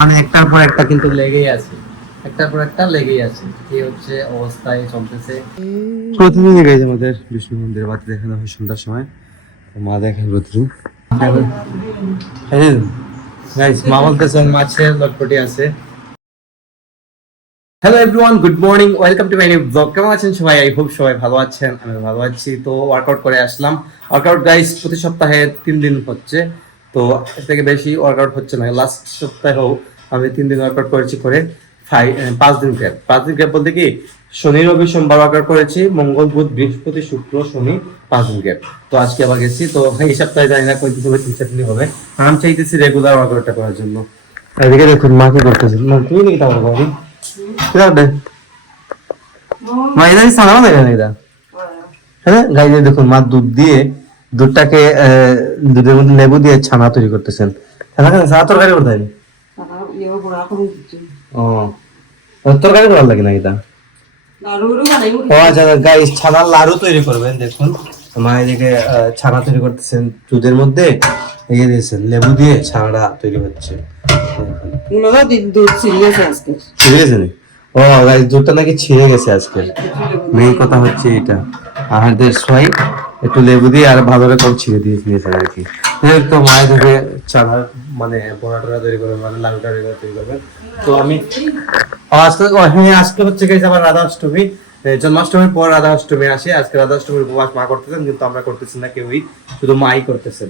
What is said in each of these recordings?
মানে একটার পর একটা কিন্তু লেগেই আছে। একটার পর একটা লেগেই আছে। এই হচ্ছে? অবস্থায় চলতেছে। প্রতিদিনই গাইজ আমাদের বিষ্ণু মন্দিরে বাতি দেখানো হয় সন্ধ্যার সময়। মা দেখেন প্রতিদিন গাইস মা বলতেছেন মাছের লটপটি আছে। Hello everyone good morning welcome to my new blog কেমন আছেন সবাই? আই হোপ সবাই ভালো আছেন আমি ভালো আছি। তো ওয়ার্কআউট করে আসলাম। ওয়ার্কআউট গাইস প্রতি সপ্তাহে তিন দিন হচ্ছে। তো এর থেকে বেশি ওয়ার্কআউট হচ্ছে না। লাস্ট সপ্তাহেও আমি তিন দিন ওয়ার্কআউট করেছি করে ফাইভ পাঁচ দিন গ্যাপ পাঁচ দিন গ্যাপ বলতে কি, শনি, রবি, সোমবার ওয়ার্কআউট করেছি, মঙ্গল, বুধ, বৃহস্পতি, শুক্র, শনি, পাঁচ দিন গ্যাপ তো আজকে আবার গেছি। তো এই সপ্তাহে জানি না কোন হবে তিন চার দিন হবে। আমি চাইতেছি রেগুলার ওয়ার্কআউটটা করার জন্য। এদিকে দেখুন, মা কি করতেছেন মা, তুমি নাকি বাবা কিরাডে মা এটা সানা লাগে না এটা হ্যাঁ গাইজে দেখুন, মা দুধ দিয়ে দুধটাকে দুধের মধ্যে লেবু দিয়ে ছানা তৈরি করতেছেন। ছানা তরকারি করতে হয় ও ও, তরকারি করার লাগে না এটা ও আচ্ছা গাইস ছানার লাড়ু তৈরি করবেন দেখুন। মা এদিকে ছানা তৈরি করতেছেন দুধের মধ্যে ইয়ে দিয়েছেন লেবু দিয়ে ছানাটা তৈরি হচ্ছে? ও গাইস দুধটা নাকি ছিঁড়ে গেছে আজকে। মেইন কথা হচ্ছে এটা। আহারদের সোয়াই একটু লেবু দিয়ে আর ভালো রকম ছিঁড়ে দিয়ে দিয়েছেন আর কি। তো মায়ের থেকে ছানার মানে পোড়াটা তৈরি করবেন মানে লাড়ু টাড়ু তৈরি করবেন তো আমি আজকে হ্যাঁ আজকে হচ্ছে গেছে আবার রাধা অষ্টমী জন্মাষ্টমীর পর রাধা অষ্টমী আসে। আজকে রাধা অষ্টমীর উপবাস মা করতেছেন, কিন্তু আমরা করতেছি না কেউই, শুধু মাই করতেছেন।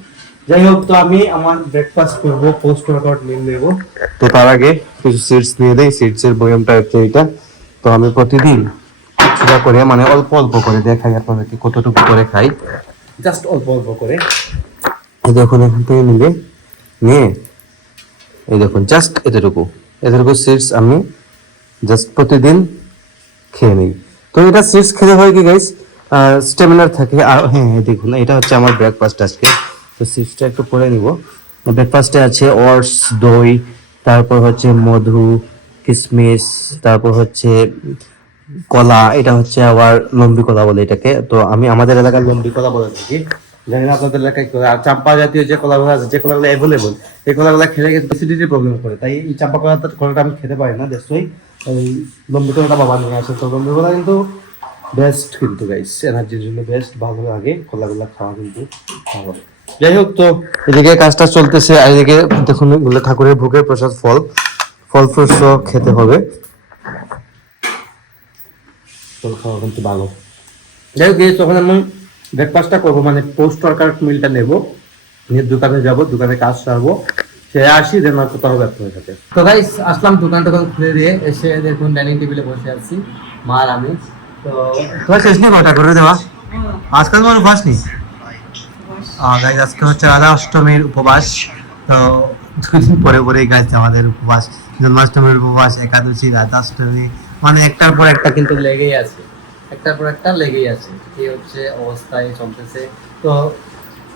যাই হোক, তো আমি আমার ব্রেকফাস্ট করব পোস্ট ওয়ার্কআউট মিল নেব। তো তার আগে কিছু সিডস নিয়ে দেই সিডস এর বয়ামটা হচ্ছে এটা। তো আমি প্রতিদিন কিছুটা করে মানে অল্প অল্প করে দেখাই আপনাদেরকে কতটুকু করে খাই। জাস্ট অল্প অল্প করে। এই দেখুন এখান থেকে নিলে। নিয়ে এই দেখুন জাস্ট এতটুকু। এতটুকু সিডস আমি জাস্ট প্রতিদিন খেয়ে নিই। তো এটা সিডস খেতে হয় কি গাইস স্টেমিনার থাকে। আর হ্যাঁ এই দেখুন এটা হচ্ছে আমার ব্রেকফাস্ট আজকে। তো সিডসটা একটু পরে নিব। ব্রেকফাস্টে আছে অর্স দই তারপর হচ্ছে মধু কিশমিশ তারপর হচ্ছে কলা, এটা হচ্ছে আবার লম্বি কলা বলে এটাকে। তো আমি আমাদের এলাকার লম্বি কলা বলে থাকি। জানি না আপনাদের এলাকায়। আর চাম্পা জাতীয় যে কলাগুলো আছে, যে কলাগুলো অ্যাভেলেবল এই কলাগুলো খেলে অ্যাসিডিটির প্রবলেম করে। তাই এই চাম্পা কলা কলাটা আমি খেতে পারি না দেশই ওই লম্বি কলাটা বাবা নিয়ে আসে। তো লম্বি কলা কিন্তু বেস্ট কিন্তু গাইস এনার্জির জন্য বেস্ট ভালো লাগে কলাগুলো খাওয়া কিন্তু ভালো। যাই হোক, তো এদিকে কাজটা চলতেছে, আর এদিকে দেখুন ঠাকুরের ভোগের প্রসাদ ফল। ফল ফ্রুটস খেতে হবে। ফল খাওয়া কিন্তু ভালো। যাই হোক তখন আমি ব্রেকফাস্টটা করব মানে পোস্ট ওয়ার্কআউট মিলটা নেব। নিয়ে দোকানে যাব দোকানে কাজ সারবো। সে আসি দেন আর কোথাও ব্যস্ত হয়ে থাকে। তো গাইস আসলাম দোকান টোকান খুলে দিয়ে এসে দেখুন ডাইনিং টেবিলে বসে আছি মা আর আমি। তো তোমার শেষ নেই কটা করে দেওয়া? আজকাল তোমার উপবাস নেই? গাইজ আজকে হচ্ছে রাধা অষ্টমীর উপবাস। তো দুদিন পরে পরে গাইজ আমাদের উপবাস। জন্মাষ্টমীর উপবাস একাদশী রাধাষ্টমী মানে একটার পর একটা কিন্তু লেগেই আছে। একটার পর একটা লেগেই আছে। এই হচ্ছে অবস্থায় চলতেছে। তো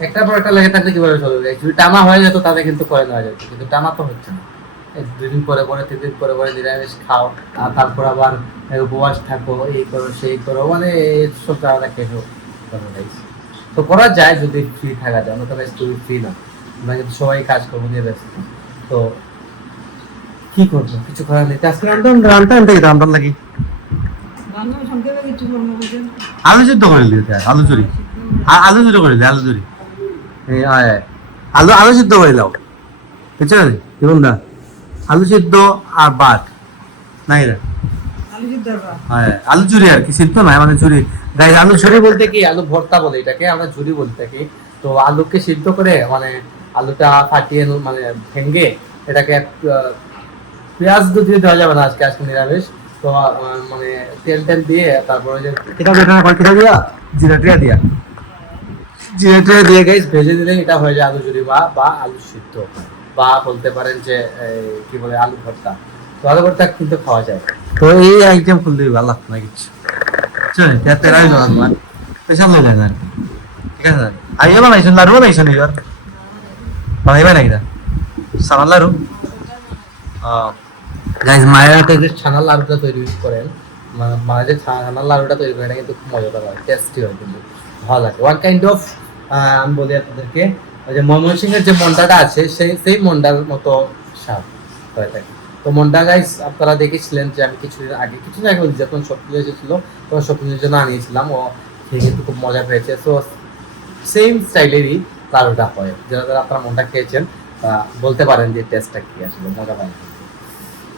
একটার পর একটা লেগে থাকলে কীভাবে চলবে? যদি টানা হয়ে যেত তাহলে কিন্তু করে নেওয়া যেত। কিন্তু টানা তো হচ্ছে না। দুদিন পরে পরে তিন দিন পরে পরে নিরামিষ খাও, আর তারপর আবার উপবাস থাকো, এই করো, সেই করো মানে সব জায়গাটা কেটো। তো করা যায় যদি ফ্রি থাকা যায়। আমরা তো গাইস ফ্রি না। আমরা কিন্তু সবাই কাজ করব নিয়ে ব্যস্ত। তো কি করব? কিছু করার নেই। আজকে রান্তাম রান্তাম থেকে রান্তাম লাগি। আলু সিদ্ধ করে দিতে আলু চুরি। আলু চুরি করে দিলে আলু চুরি। এই আয় আয়। আলু আলু সিদ্ধ করে দাও। বুঝছ দেখুন দা আলু সিদ্ধ আর বাট নাই রে? হ্যাঁ আলু চুরি আর কি সিদ্ধ নয় মানে চুরি। গাইজ আলু চুরি বলতে কি আলু ভর্তা বলে এটাকে আমরা ঝুরি বলতে থাকি তো আলুকে সিদ্ধ করে মানে আলুটা ফাটিয়ে মানে ভেঙে এটাকে পেঁয়াজ তো দিয়ে দেওয়া যাবে না আজকে আজকে নিরামিষ। তো মানে তেল টেল দিয়ে তারপরে যে এটা কয় কিতাব দিয়া? জিরা টিরা দিয়া। জিরা টিরা দিয়ে গাইজ ভেজে দিলে এটা হয়ে যায় আলু চুরি বা বা আলু সিদ্ধ। বা বলতে পারেন যে কি বলে আলু ভর্তা। তো আলু ভর্তা কিন্তু খাওয়া যায়। তো এই আইটেম খুলতে ভালো লাগতো না কিছু চলে তেতে রাই না আমার পেছন লয়ে যায় না। ঠিক আছে? আইয়া বানাইছেন লাড়ু বানাইছেন এবার? বানাইবা না সানার লাড়ু? গাইজ মায়ের যে ছানার লাড়ুটা তৈরি করেন, মা- মা যে ছানার লাড়ুটা তৈরি করেন কিন্তু খুব মজাদার হয় টেস্টি হয় কিন্তু, ভালো লাগে। ওয়ান কাইন্ড অফ আমি বলি আপনাদেরকে যে ময়মনসিংহের যে মন্ডাটা আছে, সেই সেই মন্ডার মতো স্বাদ করে থাকি। তো মনটা গাইস আপনারা দেখেছিলেন যে আমি কিছুদিন আগে কিছুদিন আগে যখন স্বপ্ন এসেছিল, তখন স্বপ্নের জন্য আনিয়েছিলাম, ও, সে কিন্তু খুব মজা পেয়েছে। তো সেম স্টাইলেরই লাড়ুটা হয়। যারা আপনারা মনটা খেয়েছেন বলতে পারেন যে টেস্টটা কি আসলে, মজা পাই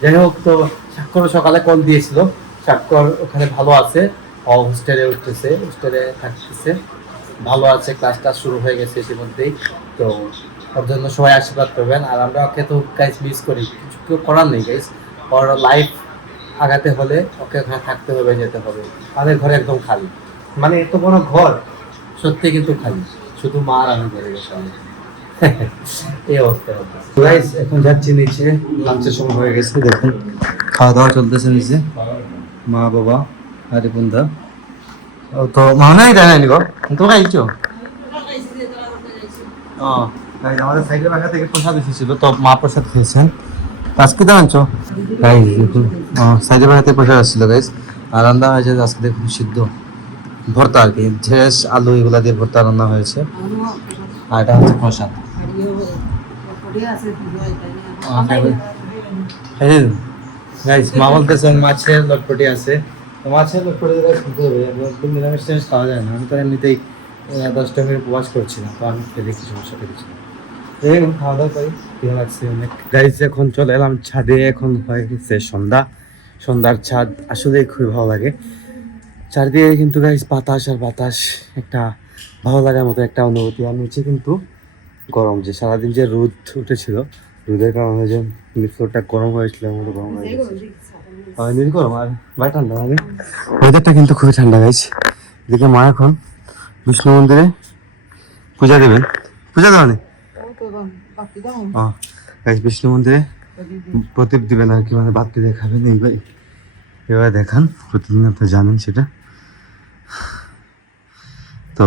যাই হোক, তো স্বাক্ষর সকালে কল দিয়েছিল। স্বাক্ষর ওখানে ভালো আছে। হোস্টেলে উঠতেছে হোস্টেলে থাকতেছে। ভালো আছে ক্লাস টাস শুরু হয়ে গেছে ইতিমধ্যেই। তো ওর জন্য সবাই আশীর্বাদ করবেন। আর আমরা ওকে তো গাইজ মিস করি। কিছু কেউ করার নেই গাইজ ওর লাইফ আগাতে হলে ওকে ওখানে থাকতে হবে, যেতে হবে। আমাদের ঘরে একদম খালি। মানে এত বড় ঘর, সত্যি কিন্তু খালি। শুধু মা আর আমি ঘরে আছি। এই অবস্থা। গাইস এখন যাচ্ছি নিচে। লাঞ্চের সময় হয়ে গেছে দেখুন। খাওয়া দাওয়া চলতেছে নিচে। মা বাবা আর বন্ধা। তো মা নাই দেয় নাই গো। তো খাইছো? ও গাইস আমাদের সাইকেল বাগা থেকে প্রসাদ এসেছিল। তো মা প্রসাদ খেয়েছেন। আজকে তো আনছো? গাইস দেখুন। সাইকেল বাগা থেকে প্রসাদ আসছিল গাইস আর রান্না হয়েছে আজকে দেখুন সিদ্ধ। ভর্তা আর কি। ঝেস আলু এগুলা দিয়ে ভর্তা রান্না হয়েছে। আর এটা হচ্ছে প্রসাদ। গাইস মা বলতেছেন মাছের লটপটি আছে। মাছের লটপটি শুনতে হবে একদম নিরামিষ টিরামিষ খাওয়া যায় না। আমি তো এমনিতেই দশটা মিনিট উপবাস করছি না তো আমি খেয়ে দেখি সমস্যা পেরেছি দেখুন খাওয়া দাওয়া করি ভালো লাগছে অনেক। গাইস এখন চলে এলাম ছাদে, এখন হয়ে গেছে সন্ধ্যা। সন্ধ্যার ছাদ আসলে খুবই ভালো লাগে। চারদিকে কিন্তু গাইস বাতাস আর বাতাস, একটা ভালো লাগার মতো একটা অনুভূতি আর নিচে কিন্তু গরম যে সারাদিন যে রোদ উঠেছিল, রোদের কারণে যে ফ্লোরটা গরম হয়েছিল আমার গরম হয়ে গেছে। গরম? আর ঠান্ডা মানে ওয়েদারটা কিন্তু খুবই ঠান্ডা গাইছে এদিকে মা এখন বিষ্ণু মন্দিরে পূজা দেবেন। পূজা ও গাইস বিষ্ণু মন্দিরে প্রদীপ দিবেন আর কি মানে বাতি দেখাবেন। এই ভাই, এবার দেখান, প্রতিদিন আপনি জানেন সেটা। তো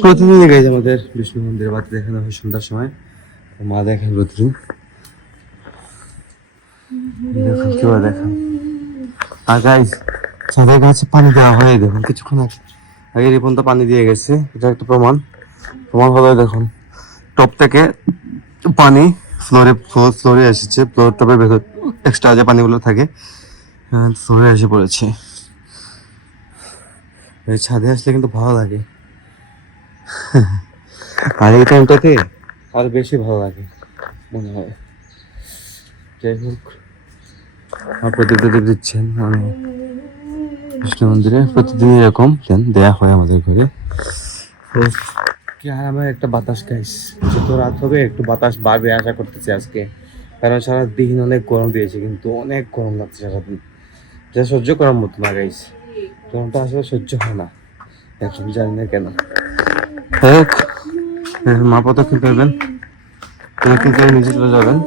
প্রতিদিনই গাইজ আমাদের বিষ্ণু মন্দিরে বাতি দেখানো হয় সন্ধ্যার সময়। মা দেখেন প্রতিদিন দেখুন আর গাছে পানি দেওয়া হয়, দেখুন, কিছুক্ষণ আগে। আগে পানি দিয়ে গেছে, এটা একটা প্রমাণ। প্রমাণ দেখুন থেকে পানি ফ্লোরে ফ্লোর এসেছে, ফ্লোর টপের ভেতর এক্সট্রা যে পানিগুলো থাকে ফ্লোরে এসে পড়েছে। ছাদে আসলে কিন্তু ভালো লাগে। আর এই টাইমটাতে আর বেশি ভালো লাগে, মনে হয়। যাই হোক, আমার প্রদীপ দিচ্ছেন মানে কৃষ্ণ মন্দিরে প্রতিদিন এরকম, দেন দেয়া হয় আমাদের ঘরে। কি আর আমার একটা বাতাস গাইস যত রাত হবে একটু বাতাস বাড়বে আশা করতেছি আজকে। কারণ সারা দিন অনেক গরম দিয়েছে, কিন্তু অনেক গরম লাগছে সারাদিন। যা সহ্য করার মতো না গাইস গরমটা আসলে সহ্য হয় না। এখন জানি না কেন। এক মা কি করবেন তুমি কিন্তু নিচে চলে যাবেন?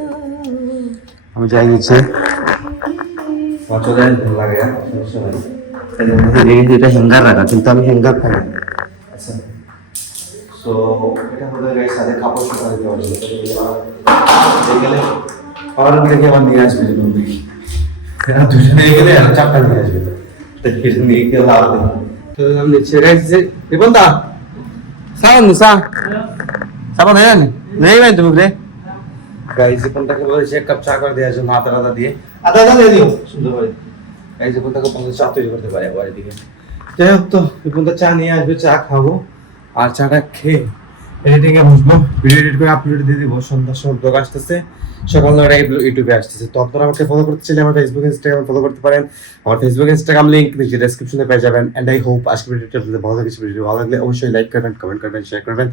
আমি যাই নিচে। আমার ভালো লাগে আর, সমস্যা নাই। এই যে এটা হ্যাঙ্গার রাখা কিন্তু আমি হ্যাঙ্গার খাই। আচ্ছা। সো এটা হলো গাইস সাথে কাপড় জন্য গেলে পাওয়ার থেকে আবার নিয়ে আসবে দেখি গেলে আর চারটা নিয়ে আসবে। হয়ে জানি ভাই তুমি রে এক কাপ চা করে জন্য আদা আদা দিয়ে আদা দিও সুন্দর করে চা তৈরি করতে পারে আবার এদিকে যাই হোক তো চা নিয়ে আসবে চা খাব আর চাটা খেয়ে এডিটিং এ বসবো ভিডিও এডিট করে আপলোড দিয়ে দিব, সন্ধ্যার সময় ব্লগ আসতেছে, সকাল নয়টা ইউটিউবে আসতেছে। তো আপনারা আমাকে ফলো করতে চাইলে আমার ফেসবুক ইনস্টাগ্রাম ফলো করতে পারেন। আমার ফেসবুক ইনস্টাগ্রাম লিংক নিচে ডেসক্রিপশনে পেয়ে যাবেন। এন্ড আই হোপ আজকে ভিডিওটা আপনাদের ভালো লেগেছে ভিডিও ভালো লাগলে অবশ্যই লাইক করবেন কমেন্ট করবেন শেয়ার করবেন।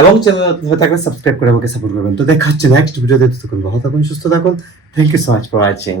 এবং চ্যানেল হয়ে থাকলে সাবস্ক্রাইব করে আমাকে সাপোর্ট করবেন। তো দেখা হচ্ছে নেক্সট ভিডিওতে ভালো থাকুন, সুস্থ থাকুন। Thank you so much for watching